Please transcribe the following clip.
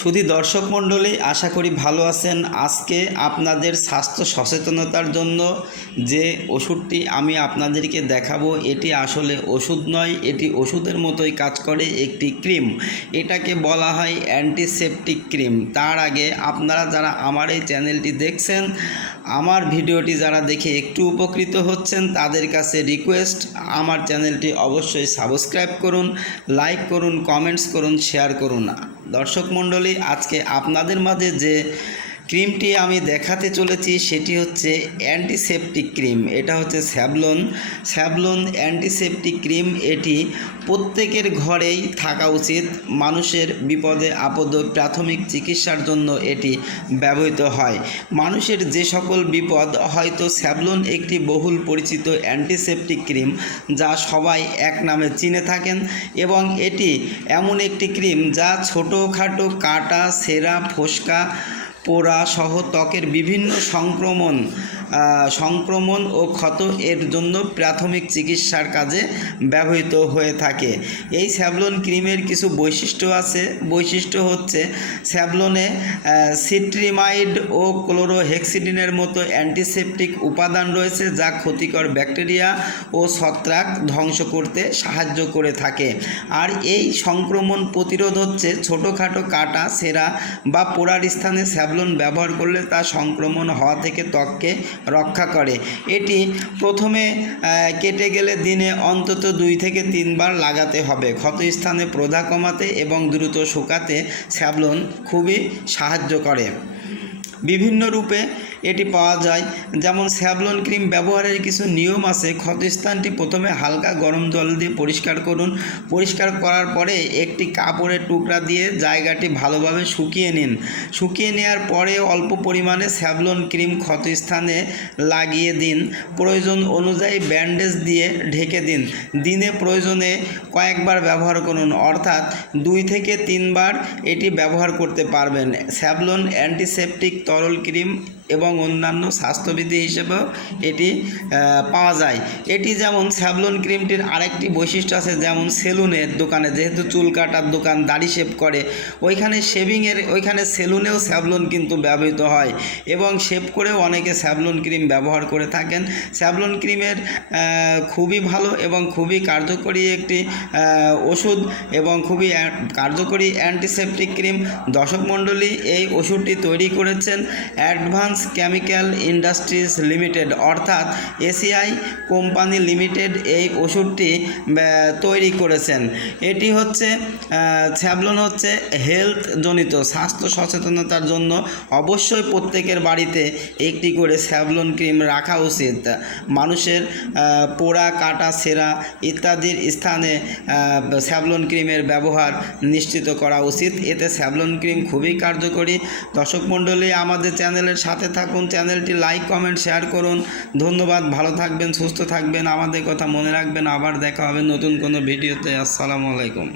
শুধু দর্শক মণ্ডলী, আশা করি ভালো আছেন। আজকে আপনাদের স্বাস্থ্য সচেতনতার জন্য যে ওষুধটি আমি আপনাদেরকে দেখাবো, এটি আসলে ওষুধ নয়, এটি ওষুধের মতোই কাজ করে একটি ক্রিম। এটাকে বলা হয় অ্যান্টিসেপটিক ক্রিম তার আগে আপনারা যারা আমার এই চ্যানেলটি দেখছেন, আমার ভিডিওটি যারা দেখে একটু উপকৃত হচ্ছেন, তাদের কাছে রিকোয়েস্ট আমার চ্যানেলটি অবশ্যই সাবস্ক্রাইব করুন লাইক করুন কমেন্টস করুন শেয়ার করুন। দর্শক মণ্ডলী আজকে আপনাদের মাঝে যে ক্রিমটি আমি দেখাতে চলেছি সেটি হচ্ছে অ্যান্টিসেপটিক ক্রিম এটা হচ্ছে স্যাভলন। স্যাভলন অ্যান্টিসেপটিক ক্রিম এটি প্রত্যেকের ঘরেই থাকা উচিত। মানুষের বিপদে, আপদ প্রাথমিক চিকিৎসার জন্য এটি ব্যবহৃত হয়। মানুষের যে সকল বিপদ, হয়তো স্যাভলন একটি বহুল পরিচিত অ্যান্টিসেপটিক ক্রিম যা সবাই এক নামে চিনে থাকেন এবং এটি এমন একটি ক্রিম যা ছোটোখাটো কাটা, সেরা, ফোসকা পোড়া সহ ত্বকের বিভিন্ন সংক্রমণ সংক্রমণ ও ক্ষত এর জন্য প্রাথমিক চিকিৎসার কাজে ব্যবহৃত হয়ে থাকে। এই স্যাভলন ক্রিমের কিছু বৈশিষ্ট্য আছে। বৈশিষ্ট্য হচ্ছে স্যাভলনে সিট্রিমাইড ও ক্লোরোহেক্সিডিনের মতো অ্যান্টিসেপটিক উপাদান রয়েছে যা ক্ষতিকর ব্যাকটেরিয়া ও ছত্রাক ধ্বংস করতে সাহায্য করে থাকে। আর এই সংক্রমণ প্রতিরোধ হচ্ছে ছোটোখাটো কাটা, সেরা বা পোড়ার স্থানে স্যাভলন ব্যবহার করলে তা সংক্রমণ হওয়া থেকে ত্বককে রক্ষা করে। এটি প্রথমে কেটে গেলে দিনে অন্তত দুই থেকে তিনবার লাগাতে হবে। ক্ষতস্থানে প্রধা কমাতে এবং দ্রুত শুকাতে স্যাবলন খুবই সাহায্য করে। বিভিন্ন রূপে এটি পাওয়া যায়। যেমন স্যাভলন ক্রিম ব্যবহারের কিছু নিয়ম আছে। ক্ষতস্থানটি প্রথমে হালকা গরম জল দিয়ে পরিষ্কার করুন। পরিষ্কার করার পরে একটি কাপড়ের টুকরা দিয়ে জায়গাটি ভালোভাবে শুকিয়ে নিন। শুকিয়ে নেওয়ার পরে অল্প পরিমাণে স্যাভলন ক্রিম ক্ষতস্থানে লাগিয়ে দিন। প্রয়োজন অনুযায়ী ব্যান্ডেজ দিয়ে ঢেকে দিন। দিনে প্রয়োজনে কয়েকবার ব্যবহার করুন। অর্থাৎ দুই থেকে তিনবার এটি ব্যবহার করতে পারবেন। স্যাভলন অ্যান্টিসেপটিক তরল ক্রিম এবং অন্যান্য স্বাস্থ্যবিধি হিসেবেও এটি পাওয়া যায়। এটি যেমন স্যাভলন ক্রিমটির আরেকটি বৈশিষ্ট্য আছে, যেমন সেলুনের দোকানে, যেহেতু চুল কাটার দোকান, দাড়ি শেভ করে, ওইখানে শেভিংয়ের, ওইখানে সেলুনেও স্যাভলন কিন্তু ব্যবহৃত হয় এবং শেভ করেও অনেকে স্যাভলন ক্রিম ব্যবহার করে থাকেন। স্যাভলন ক্রিমের খুবই ভালো এবং খুবই কার্যকরী একটি ওষুধ এবং খুবই কার্যকরী অ্যান্টিসেপটিক ক্রিম। দর্শক মণ্ডলী এই ওষুধটি তৈরি করেছেন অ্যাডভান্স কেমিক্যাল ইন্ডাস্ট্রিজ লিমিটেড অর্থাৎ এসিআই কোম্পানি লিমিটেড এই ওষুধটি তৈরি করেছেন। এটি হচ্ছে স্যাভলন হচ্ছে হেলথ জনিত, স্বাস্থ্য সচেতনতার জন্য অবশ্যই প্রত্যেকের বাড়িতে একটি করে স্যাভলন ক্রিম রাখা উচিত। মানুষের পোড়া, কাটা, সেরা ইত্যাদির স্থানে স্যাভলন ক্রিমের ব্যবহার নিশ্চিত করা উচিত। এতে স্যাভলন ক্রিম খুবই কার্যকরী। দর্শক মণ্ডলী আমাদের চ্যানেলের সাথে থাকুন, চ্যানেলটি লাইক, কমেন্ট, শেয়ার করুন। ধন্যবাদ, ভালো থাকবেন, সুস্থ থাকবেন, আমাদের কথা মনে রাখবেন। আবার দেখা হবে নতুন কোনো ভিডিওতে। আসসালামু আলাইকুম।